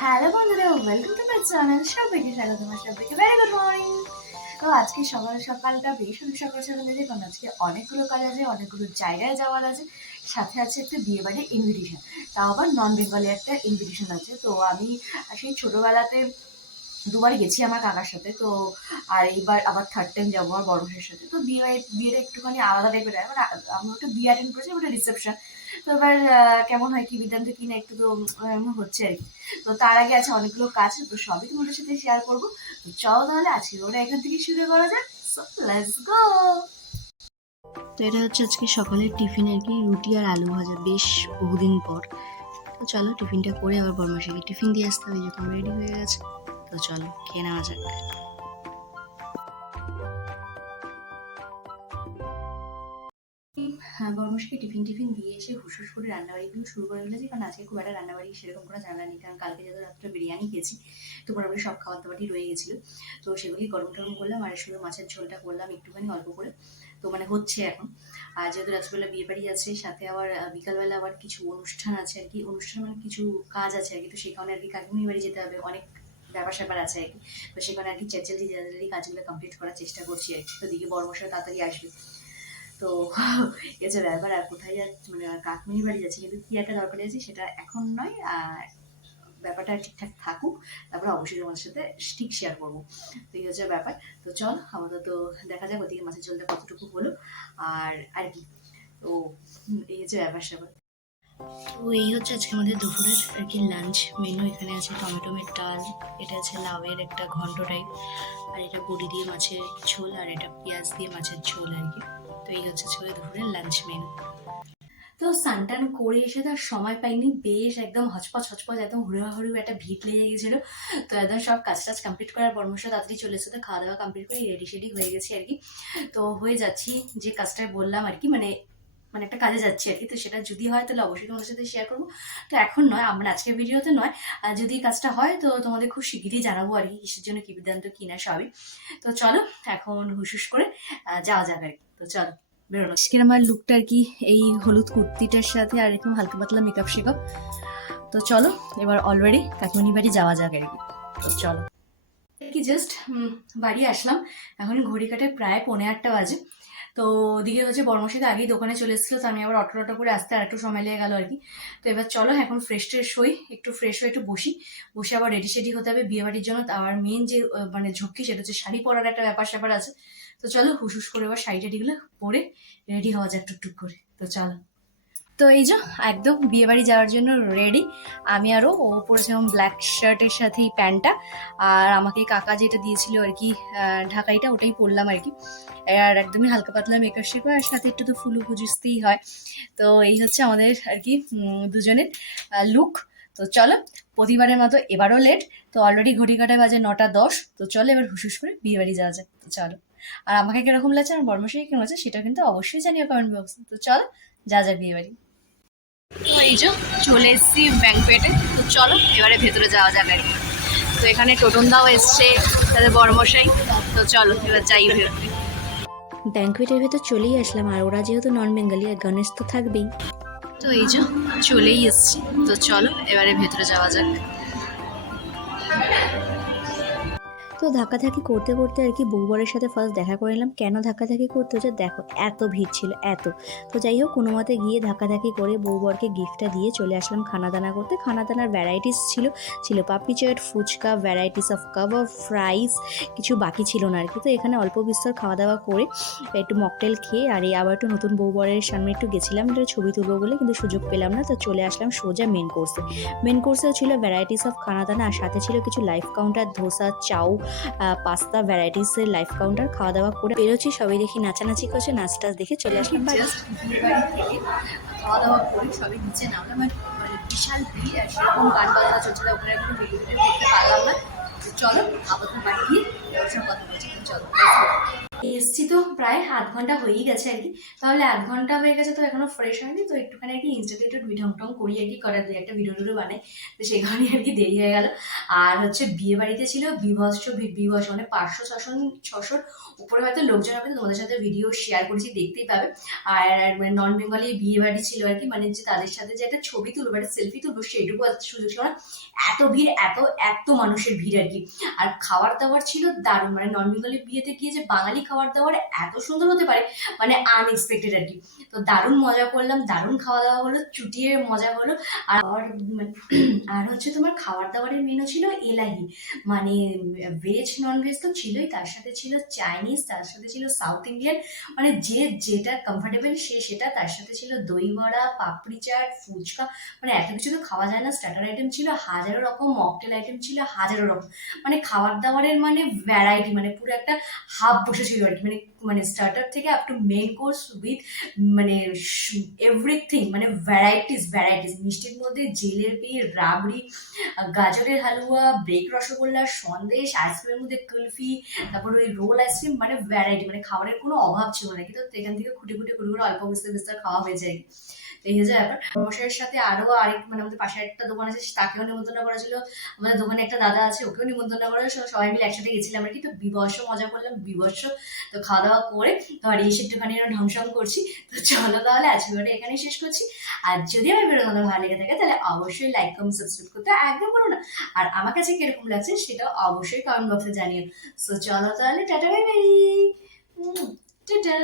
Hello বন্ধুরা welcome to my channel সবাইকে স্বাগত, আমার সবাইকে ভেরি গুড মর্নিং তো আজকে সকাল সকালটা ভীষণ সকাল সকাল আছে কারণ আজকে অনেকগুলো কাজ আছে, অনেকগুলো জায়গায় যাওয়ার আছে, সাথে আছে একটা বিয়েবাড়ির ইনভিটেশন তাও আবার নন বেঙ্গলে একটা ইনভিটেশন আছে। তো আমি সেই ছোটোবেলাতে দুবার গেছি আমার কাকার সাথে তো আর এইবার আবার থার্ড টাইম যাব আমার বড় ভাইয়ের সাথে। তো বিয়ে বিয়েটা একটুখানি আলাদা টাইপের মানে আমি ওটা বিয়ে অ্যাটেন্ড করেছি ওটা রিসেপশন তো এবার কেমন হয় কি বিদ্যান্ত কি না একটু তো উম, হচ্ছে আর কি। তো তার আগে আছে অনেকগুলো কাজ তো সবই তোমাদের সাথে শেয়ার করব। তো চলো তাহলে আজকে ওরা এখান থেকে শুরু করা যাক। সো লেটস গো তো এটা হচ্ছে আজকে সকালের টিফিন আর কি রুটি আর আলু ভাজা। বেশ বহুদিন পর। তো চলো টিফিনটা করে আবার বর্মাশাকে টিফিন দিয়ে আসতে হবে যখন রেডি হয়ে গেছে। তো চলো, খেয়ে নেওয়া যাক। হ্যাঁ বর্মশকে টিফিন টিফিন দিয়ে এসে হুসুস করে রান্নাবাড়িগুলো শুরু করে ফেলেছি। কারণ আজকে খুব একটা রান্নাবাড়ি সেরকম কোনো জানা নেই, কারণ কালকে যেহেতু রাত্রে বিরিয়ানি খেয়েছি, তো মোটামুটি সব খাবার দাবারই রয়ে গেছিল। তো সেগুলি গরম টরম করলাম আর শুধু মাছের ঝোলটা করলাম একটুখানি অল্প করে। তো মানে হচ্ছে এখন। আর যেহেতু রাত্রিবেলা বিয়ে বাড়ি আছে, সাথে আবার বিকালবেলা আবার কিছু অনুষ্ঠান আছে আর কি। অনুষ্ঠান মানে কিছু কাজ আছে আর কি, তো সেই কারণে আর কি কাকিমুনি বাড়ি যেতে হবে। অনেক ব্যাপার স্যাপার আছে আর কি। তো সেখানে আর কি চেঁচালি চেঁচালি কাজগুলো কমপ্লিট করার চেষ্টা করছি আর কি। তো দিকে বড় মশাই তাড়াতাড়ি আসবে। তো এছে ব্যাপার, আর কোথায় যাচ্ছে? মানে কাকমিনি বাড়ি যাচ্ছে, কিন্তু কি একটা দরকার আছে সেটা এখন নয়, আর ব্যাপারটা ঠিকঠাক থাকুক, তারপরে অবশ্যই তোমাদের সাথে ঠিক শেয়ার করব। তো এই হচ্ছে ব্যাপার। তো চল আপাতত দেখা যাক ওদিকে মাছের ঝোলটা কতটুকু হলো, আর আর কি। তো এই হচ্ছে ব্যাপার স্যাপার তো এই হচ্ছে আজকে আমাদের দুপুরের আর কি লাঞ্চ মেনু এখানে আছে টমেটোমের ডাল, এটা আছে লাউয়ের একটা ঘন্ট টাইপ আর এটা বড়ি দিয়ে মাছের ঝোল, আর এটা পেঁয়াজ দিয়ে মাছের ঝোল আর কি। তো এই হচ্ছে ছিল দুপুরের লাঞ্চ মেনু তো সানটান করে এসে তার সময় পাইনি, বেশ একদম হচপচ হচপচ, একদম হুড়া হুড়ু একটা ভিড় লেগে গেছিল। তো একদম সব কাজ টাজ কমপ্লিট করার পরামর্শ তাড়াতাড়ি চলে এসে তো খাওয়া দাওয়া কমপ্লিট করে রেডি শেডি হয়ে গেছি আর কি। তো হয়ে যাচ্ছি, যে কাজটা বললাম আর কি মানে মানে একটা কাজে যাচ্ছি আর কি। তো সেটা যদি হয় তাহলে অবশ্যই তোমাদের সাথে শেয়ার করব। তো এখন নয়, আমরা আজকের ভিডিওতে নয় যদি কাজটা হয় তো তোমাদের খুব শিগগিরই জানাব আর কি, কিসের জন্য, কি বিদ্যান্ত, কি না সবই। তো চলো, এখন হুসুস করে যাওয়া যাবে আর কি। তো চলো, বেরোনো। আজকের আমার লুকটা আর কি, এই হলুদ কুর্তিটার সাথে আর এরকম হালকা পাতলা মেকআপ শেকআপ তো চলো, এবার অলরেডি কাকিমণি বাড়ি যাওয়া যাক আর কি। তো চলো। কি জাস্ট বাড়ি আসলাম। এখন ঘড়ি কাটে প্রায় পৌনে আটটা বাজে। তো দিকে হচ্ছে বর্মশিতে আগেই দোকানে চলে এসেছিল, তো আমি আবার অটো অটো করে আসতে আর একটু সময় লেগে গেল আর কি। তো এবার চলো, এখন ফ্রেশ ট্রেশ হই, একটু ফ্রেশ হয়ে একটু বসি। বসে আবার রেডি সেডি হতে হবে, বিয়ে বাড়ির জন্য। আর মেন যে মানে ঝুঁকি সেটা হচ্ছে শাড়ি পরার একটা ব্যাপার স্যাপার আছে। তো চলো হুসুস করে এবার শাড়ি টাড়িগুলো পরে রেডি হওয়া যাক টুকটুক করে। তো চলো। তো এই যে, একদম বিয়ে বাড়ি যাওয়ার জন্য রেডি আমি আরও ও পরেছিলাম ব্ল্যাক শার্টের সাথে এই প্যান্টটা। আর আমাকে কাকা যেটা দিয়েছিল আর কি ঢাকাইটা ওটাই পরলাম আর কি। আর একদমই হালকা পাতলা মেকআপ শেপ আর সাথে একটু তো ফুলু খুঁজতেই হয়। তো এই হচ্ছে আমাদের আর কি দুজনের লুক তো চলো, প্রতিবারের মতো এবারও লেট তো অলরেডি ঘড়ি কাটায় বাজে নটা দশ। তো চলো এবার হুসুস করে বিয়ে বাড়ি যাওয়া যাক। তো চলো। আর আমাকে কীরকম লাগছে, আমার বর্মশাই কেমন আছে সেটা কিন্তু অবশ্যই জানিও কমেন্ট বক্সে তো চলো, যা যা বিয়ে বাড়ি তো এই যে চলে এসেছি ব্যাংকপেটে। তো চলো এবারে ভেতরে যাওয়া যাবে আর কি। তো এখানে টোটনদাও এসছে তাদের বর্মশাই তো চলো এবার যাই ভেতরে ব্যাংকুয়েটের ভেতর চলেই আসলাম আর ওরা যেহেতু নন বেঙ্গলি আর গণেশ তো থাকবেই। তো এই যে চলেই এসছি। তো চলো এবারে ভেতরে যাওয়া যাক। তো ধাক্কাধাক্কি করতে করতে আর কি বউবরের সাথে ফার্স্ট দেখা করে নিলাম। কেন ধাক্কাধাক্কি করতে হচ্ছে? দেখো, এত ভিড় ছিল, এত। তো যাই হোক, কোনো মতে গিয়ে ধাক্কাধাক্কি করে বউবরকে গিফটটা দিয়ে চলে আসলাম খানা দানা করতে। খানা দানার ভ্যারাইটিস ছিল ছিল papri chaat, fuchka varieties of kebab fries কিছু বাকি ছিল না আর কি। তো এখানে অল্প বিস্তর খাওয়া দাওয়া করে একটু মকটেল খেয়ে আর এই আবার একটু নতুন বউবরের সামনে একটু গেছিলাম। এটা ছবি তুলবো বলে কিন্তু সুযোগ পেলাম না। তো চলে আসলাম সোজা মেন কোর্সে মেন কোর্সেও ছিল ভ্যারাইটিস অফ খানা দানা আর সাথে ছিল কিছু life counter dosa, chow pasta ভ্যারাইটিসের life counter খাওয়া দাওয়া করে বেরোচ্ছি, সবাই দেখি, নাচানাচি করছে নাচ টাচ দেখে চলে আসলাম। খাওয়া দাওয়া করে সবাই নিচে নামলাম আর মানে বিশাল ভিড় আর সেরকম গান বাজনা চলছে ওখানে একটু ভিডিও করতে পারলাম না। চলো, আপাতত বাড়ি গিয়ে কথা বলছি চলো। এসছি তো প্রায় আধ ঘণ্টা হয়েই গেছে আর কি। তাহলে আধ ঘণ্টা হয়ে গেছে তো এখনও ফ্রেশ হয়নি, তো একটুখানি আর কি ইনস্টাতে একটু ঢং টং করি আর কি, করার দুই একটা ভিডিও টিডিও বানাই। তো সেই কারণে আর কি দেরি হয়ে গেল। আর হচ্ছে বিয়ে বাড়িতে ছিল বিভৎস ভি- বিভৎস মানে পাঁচশো, ছশো, ছশোর উপরে হয়তো লোকজন হবে, তোমাদের সাথে ভিডিও শেয়ার করেছি, দেখতেই পাবে। আর মানে নন বেঙ্গলি বিয়ে বাড়ি ছিল আর কি মানে যে তাদের সাথে যে একটা ছবি তুলবো একটা সেলফি তুলবো, সেইটুকু আর সুযোগ ছিল না। এত ভিড়, এত এত মানুষের ভিড় আর কি। আর খাবার দাবার ছিল দারুণ মানে নন বেঙ্গলি বিয়েতে গিয়ে যে বাঙালি খাবার দাবার এত সুন্দর হতে পারে মানে আনএক্সপেক্টেড আর কি। তো দারুণ মজা করলাম, দারুণ খাওয়া দাওয়া হলো, চুটিয়ে মজা হলো। আর মানে আর হচ্ছে তোমার খাবার দাবারের মেনু ছিল এলাহি। মানে ভেজ নন ভেজ তো ছিলই, তার সাথে ছিল চাইনিজ তার সাথে ছিল সাউথ ইন্ডিয়ান মানে যে যেটা কমফোর্টেবল সে সেটা, তার সাথে ছিল দই বড়া, পাপড়ি চাট, ফুচকা। মানে এত কিছু তো খাওয়া যায় না। স্টার্টার আইটেম ছিল হাজারো রকম মকটেল আইটেম ছিল হাজারো রকম। মানে খাবার দাবারের মানে ভ্যারাইটি মানে পুরো একটা হাব বসেছিল। মানে মানে স্টার্টার থেকে up to main course with মানে এভরিথিং মানে ভ্যারাইটিস ভ্যারাইটিস মিষ্টির মধ্যে জিলেবি রাবড়ি, গাজরের হালুয়া ব্রেক রসগোল্লা, সন্দেশ আইসক্রিমের মধ্যে কুলফি, তারপর ওই রোল আইসক্রিম মানে ভ্যারাইটি মানে খাবারের কোনো অভাব ছিল না। কিন্তু এখান থেকে খুঁটে খুঁটে খুঁটে করে অল্প বিস্তার বিস্তার খাওয়া হয়ে যায়। এই ব্যাপার। সাথে আরও আরেক মানে আমাদের পাশে একটা দোকান আছে, তাকেও নিমন্ত্রণ করা ছিল। আমাদের দোকানে একটা দাদা আছে, ওকেও নিমন্ত্রণ করা সবাই মিলে একসাথে গেছিলাম আর কি। তো বিবর্ষ মজা করলাম বিবর্ষ তো খাওয়া দাওয়া করে আর এসে একটুখানি ঢংসং করছি। তো চলো তাহলে আজকে ভিডিওটা এখানেই শেষ করছি। আর যদি আমার তোমাদের ভালো লেগে থাকে তাহলে অবশ্যই লাইক কমেন্ট সাবস্ক্রাইব করতে একদম করো না। আর আমার কাছে কীরকম লাগছে সেটা অবশ্যই কমেন্ট বক্সে জানিও। সো চলো তাহলে টাটা বাই বাই টাটা।